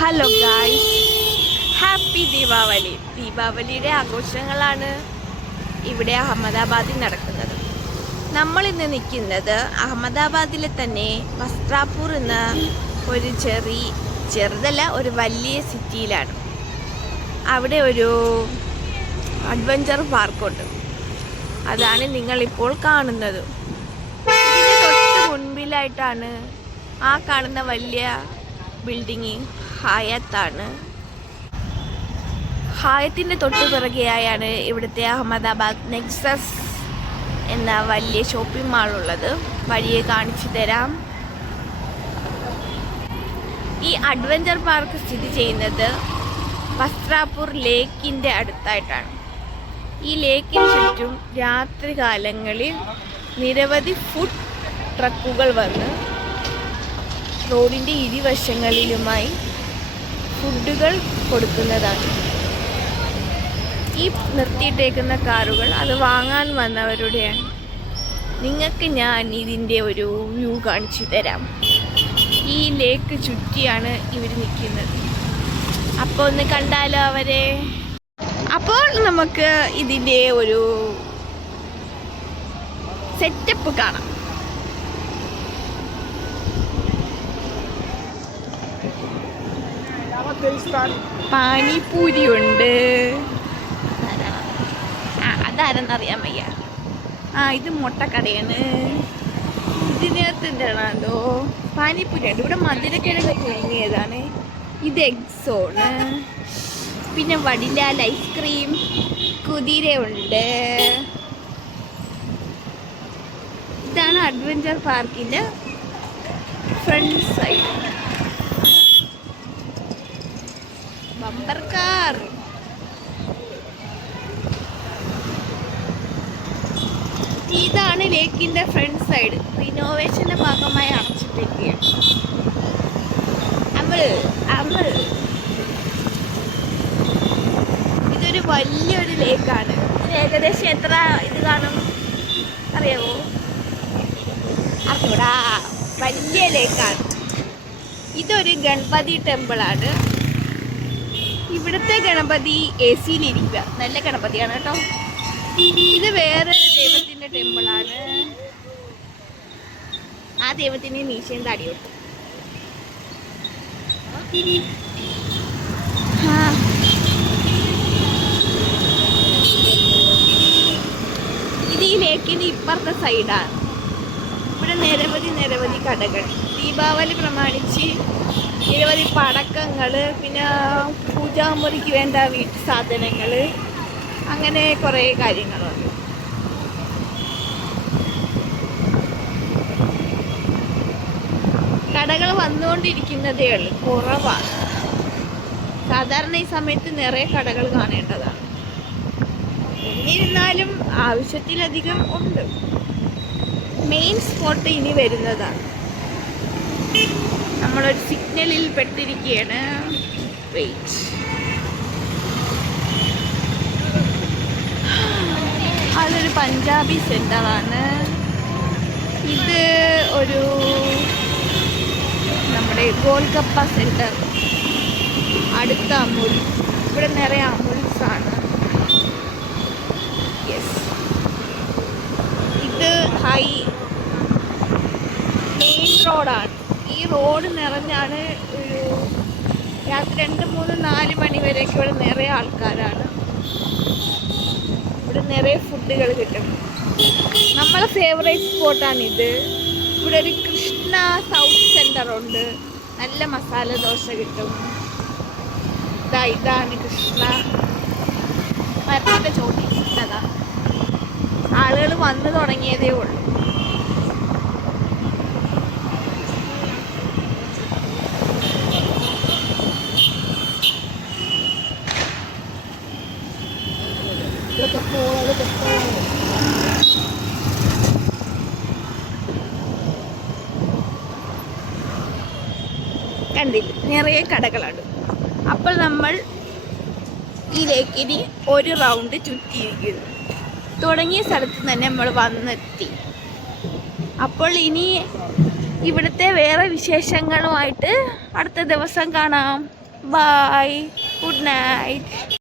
Hello guys, happy Deepavali. ദീപാവലിയുടെ ആഘോഷങ്ങളാണ് ഇവിടെ അഹമ്മദാബാദിൽ നടക്കുന്നത്. നമ്മളിന്ന് നിൽക്കുന്നത് അഹമ്മദാബാദിലെ തന്നെ വസ്ത്രാപൂർ എന്ന ഒരു ചെറുതല്ല ഒരു വലിയ സിറ്റിയിലാണ്. അവിടെ ഒരു അഡ്വഞ്ചർ പാർക്കുണ്ട്. അതാണ് നിങ്ങളിപ്പോൾ കാണുന്നത്. ഇതിന് തൊട്ട് മുൻപിലായിട്ടാണ് ആ കാണുന്ന വലിയ ബിൽഡിങ് ഹയാത്താണ്. ഹയാത്തിൻ്റെ തൊട്ട് പിറകെയായാണ് ഇവിടുത്തെ അഹമ്മദാബാദ് നെക്സസ് എന്ന വലിയ ഷോപ്പിംഗ് മാളുള്ളത്. വഴിയെ കാണിച്ചു തരാം. ഈ അഡ്വഞ്ചർ പാർക്ക് സ്ഥിതി ചെയ്യുന്നത് വസ്ത്രാപൂർ ലേക്കിൻ്റെ അടുത്തായിട്ടാണ്. ഈ ലേക്കിന് ചുറ്റും രാത്രി കാലങ്ങളിൽ നിരവധി ഫുഡ് ട്രക്കുകൾ വന്ന് റോഡിൻ്റെ ഇരുവശങ്ങളിലുമായി ഫുഡുകൾ കൊടുക്കുന്നതാണ്. ഈ നിർത്തിയിട്ടേക്കുന്ന കാറുകൾ അത് വാങ്ങാൻ വന്നവരുടെയാണ്. നിങ്ങൾക്ക് ഞാൻ ഇതിൻ്റെ ഒരു വ്യൂ കാണിച്ചു തരാം. ഈ ലേക്ക് ചുറ്റിയാണ് ഇവർ നിൽക്കുന്നത്. അപ്പോൾ ഒന്ന് കണ്ടാലോ അവരെ. അപ്പോൾ നമുക്ക് ഇതിൻ്റെ ഒരു സെറ്റപ്പ് കാണാം. പാനിപൂരി ഉണ്ട്. അതാരെന്നറിയാൻ വയ്യ. ഇത് മുട്ടക്കടയാണ്. ഇതിനകത്ത് എന്താണോ പാനിപൂരി ഉണ്ട്. ഇവിടെ മധുരക്കിഴങ്ങ് പുഴുങ്ങിയതാണ്. ഇത് എഗ്സോണ്. പിന്നെ വടിലാൽ ഐസ്ക്രീം, കുതിര ഉണ്ട്. ഇതാണ് അഡ്വഞ്ചർ പാർക്കിൻ്റെ ഫ്രണ്ട് സൈഡ്. Bumper car. ഇതാണ് ലേക്കിന്റെ ഫ്രണ്ട് സൈഡ്. റിനോവേഷന്റെ ഭാഗമായി അടച്ചിട്ടേക്കുകയാണ്. ഇതൊരു വലിയൊരു ലേക്കാണ്. ഏകദേശം എത്ര ഇത് കാണും അറിയാമോ? അറിഞ്ഞൂടാ. വലിയ ലേക്കാണ്. ഇതൊരു ഗണപതി ടെമ്പിളാണ്. ഇവിടുത്തെ ഗണപതി AC-യിലിരിക്കുക. നല്ല ഗണപതിയാണ് കേട്ടോ. ഇത് വേറൊരു ദൈവത്തിൻ്റെ ടെമ്പിളാണ്. ആ ദൈവത്തിന് മീശയും താടിയോട്ട്. ഇത് ഈ ലേക്കിന് ഇപ്പുറത്തെ സൈഡാണ്. ഇവിടെ നിരവധി കടകൾ. ദീപാവലി പ്രമാണിച്ച് നിരവധി പടക്കങ്ങൾ, പിന്നെ പൂജാമുറിക്ക് വേണ്ട വീട്ടു സാധനങ്ങൾ, അങ്ങനെ കുറേ കാര്യങ്ങളുണ്ട്. കടകൾ വന്നുകൊണ്ടിരിക്കുന്നതേ ഉള്ളൂ, കുറവാണ്. സാധാരണ ഈ സമയത്ത് നിറയെ കടകൾ കാണേണ്ടതാണ്. എന്നിരുന്നാലും ആവശ്യത്തിലധികം ഉണ്ട്. മെയിൻ സ്പോട്ട് ഇനി വരുന്നതാണ്. നമ്മളൊരു സിഗ്നലിൽ പെട്ടിരിക്കുകയാണ്. വെയിറ്റ്. അതൊരു പഞ്ചാബി സെൻ്ററാണ്. ഇത് ഒരു നമ്മുടെ ഗോൽഗപ്പ സെൻ്റർ. അടുത്ത അമുൽ. ഇവിടെ നിറയെ അമുൽസാണ്. യെസ്. ഇത് മെയിൻ റോഡാണ്. ഈ റോഡ് നിറഞ്ഞാണ്. ഒരു രാത്രി 2, 3, 4 മണി വരെയൊക്കെ ഇവിടെ നിറയെ ആൾക്കാരാണ്. ഇവിടെ നിറയെ ഫുഡുകൾ കിട്ടും. നമ്മളെ ഫേവറേറ്റ് സ്പോട്ടാണിത്. ഇവിടെ ഒരു കൃഷ്ണ സൗത്ത് സെൻ്റർ ഉണ്ട്. നല്ല മസാല ദോശ കിട്ടും. ഇതാണ് കൃഷ്ണ. മരത്തിൻ്റെ ചോട്ടിക്കുന്നതാ. ആളുകൾ വന്നു തുടങ്ങിയതേ ഉള്ളൂ. കണ്ടില്ല, നിറയെ കടകളാണ്. അപ്പോൾ നമ്മൾ ഈ ലേക്കിന് ഒരു റൗണ്ട് ചുറ്റിയിരിക്കുന്നു. തുടങ്ങിയ സ്ഥലത്ത് തന്നെ നമ്മൾ വന്നെത്തി. അപ്പോൾ ഇനി ഇവിടുത്തെ വേറെ വിശേഷങ്ങളുമായിട്ട് അടുത്ത ദിവസം കാണാം. Bye, good night.